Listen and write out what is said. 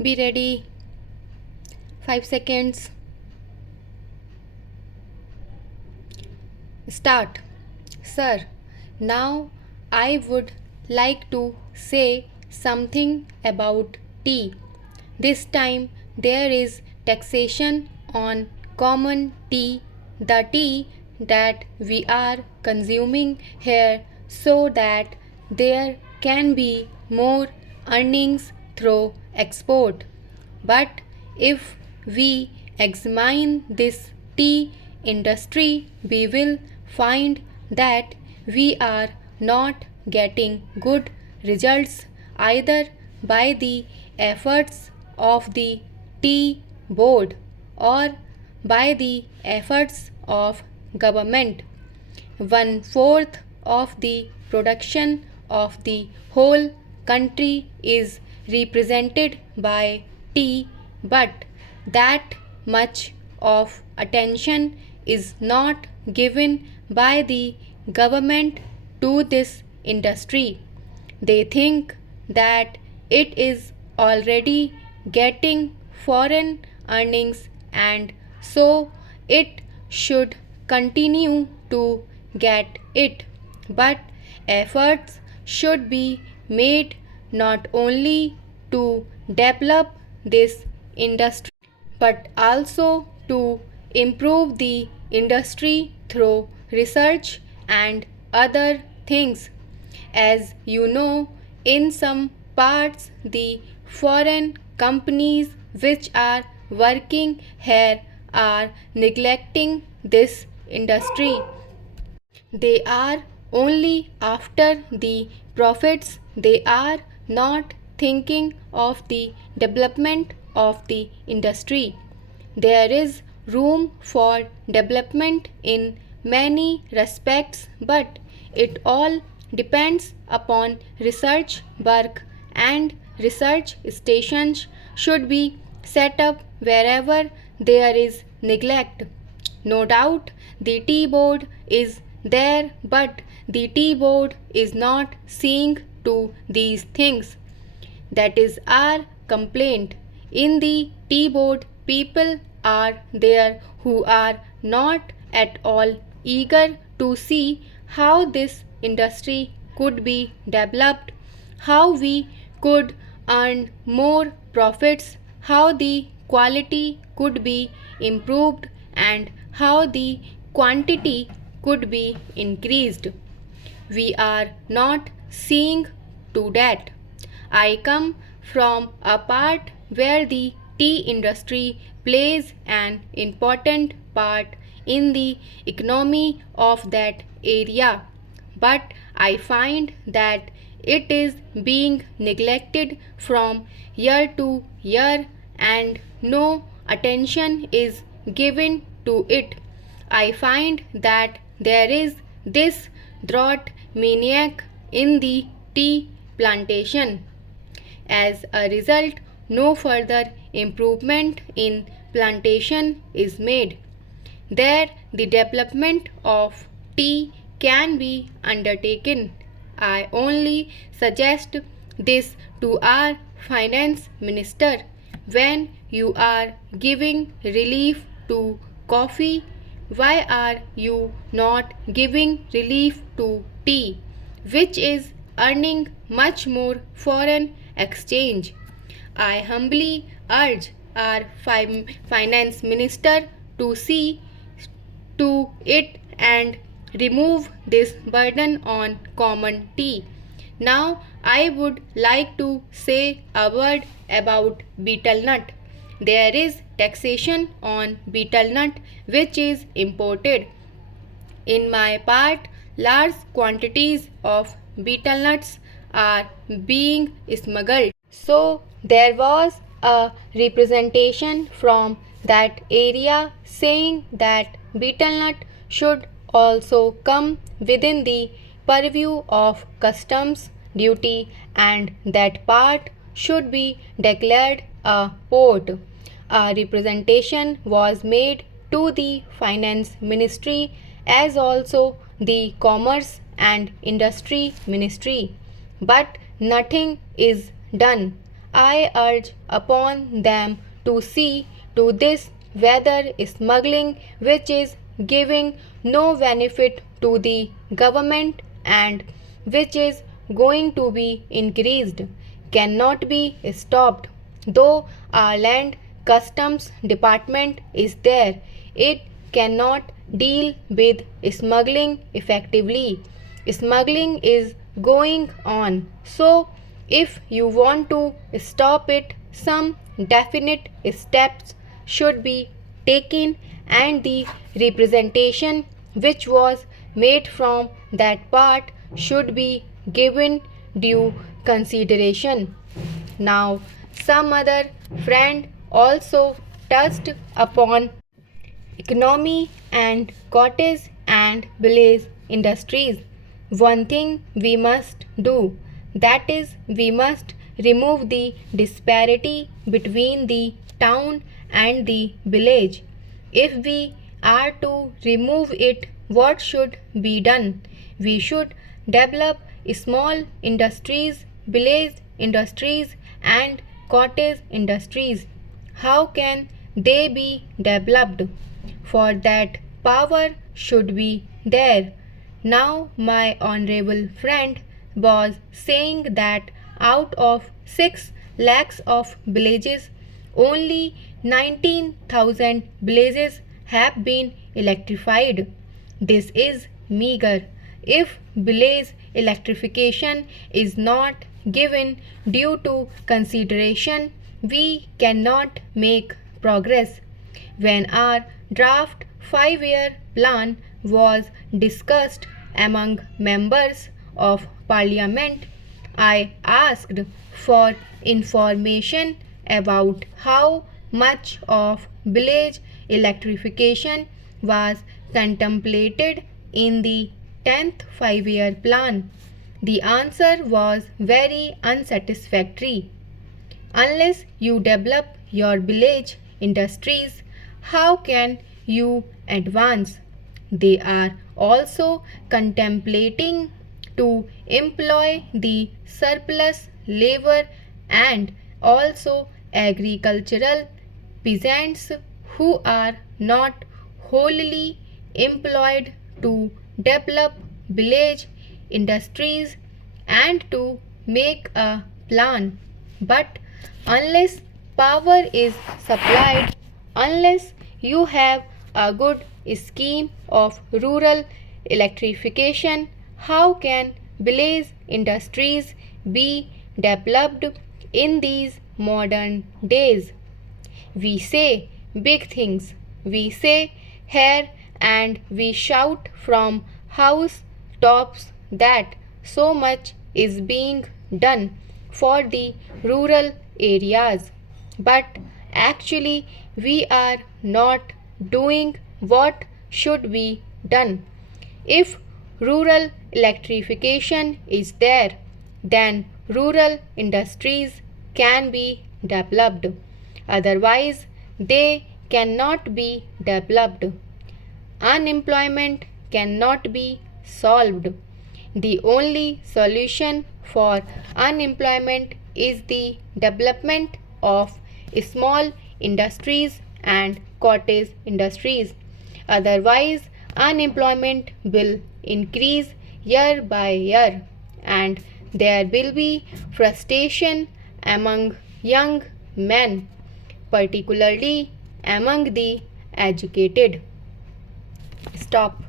Be ready. 5 seconds. Start. Sir, now I would like to say something about tea. This time there is taxation on common tea, the tea that we are consuming here, so that there can be more earnings through export. But if we examine this tea industry, we will find that we are not getting good results either by the efforts of the tea board or by the efforts of government. 1/4 of the production of the whole country is represented by tea, but that much of attention is not given by the government to this industry. They think that it is already getting foreign earnings and so it should continue to get it. But efforts should be made not only to develop this industry but also to improve the industry through research and other things. As you know, in some parts, the foreign companies which are working here are neglecting this industry. They are only after the profits, they are not thinking of the development of the industry. There is room for development in many respects, but it all depends upon research work, and research stations should be set up wherever there is neglect. No doubt the tea board is there, but the tea board is not seeing to these things. That is our complaint. In the tea board, people are there who are not at all eager to see how this industry could be developed, how we could earn more profits, how the quality could be improved, and how the quantity could be increased. We are not seeing to that. I come from a part where the tea industry plays an important part in the economy of that area, but I find that it is being neglected from year to year and no attention is given to it. I find that there is this drought maniac in the tea plantation. As a result, no further improvement in plantation is made. There, the development of tea can be undertaken. I only suggest this to our finance minister. When you are giving relief to coffee, why are you not giving relief to tea, which is earning much more foreign exchange? I humbly urge our finance minister to see to it and remove this burden on common tea. Now I would like to say a word about betel nut. There is taxation on betel nut which is imported. In my part, large quantities of betel nuts are being smuggled. So there was a representation from that area saying that betel nut should also come within the purview of customs duty and that part should be declared a port. A representation was made to the finance ministry as also the commerce and industry ministry, but nothing is done. I urge upon them to see to this whether smuggling, which is giving no benefit to the government and which is going to be increased, cannot be stopped. Though our land customs department is there, it cannot deal with smuggling effectively. Smuggling is going on. So, if you want to stop it, some definite steps should be taken, and the representation which was made from that part should be given due consideration. Now, some other friend also touched upon economy and cottage and village industries. One thing we must do, that is, we must remove the disparity between the town and the village. If we are to remove it, what should be done? We should develop small industries, village industries, and cottage industries. How can they be developed? For that, power should be there. Now, my honorable friend was saying that out of 6 lakhs of villages, only 19,000 villages have been electrified. This is meager. If village electrification is not given due to consideration, we cannot make progress. When our draft 5-year plan was discussed among members of parliament, I asked for information about how much of village electrification was contemplated in the 10th 5-year plan. The answer was very unsatisfactory. Unless you develop your village industries, how can you advance? They are also contemplating to employ the surplus labor and also agricultural peasants who are not wholly employed to develop village industries and to make a plan. But unless power is supplied, unless you have a good scheme of rural electrification, how can village industries be developed in these modern days? We say big things, we say here, and we shout from house tops that so much is being done for the rural areas. But actually, we are not doing what should be done. If rural electrification is there, then rural industries can be developed. Otherwise, they cannot be developed. Unemployment cannot be solved. The only solution for unemployment is the development of small industries and cottage industries. Otherwise, unemployment will increase year by year and there will be frustration among young men, particularly among the educated. Stop.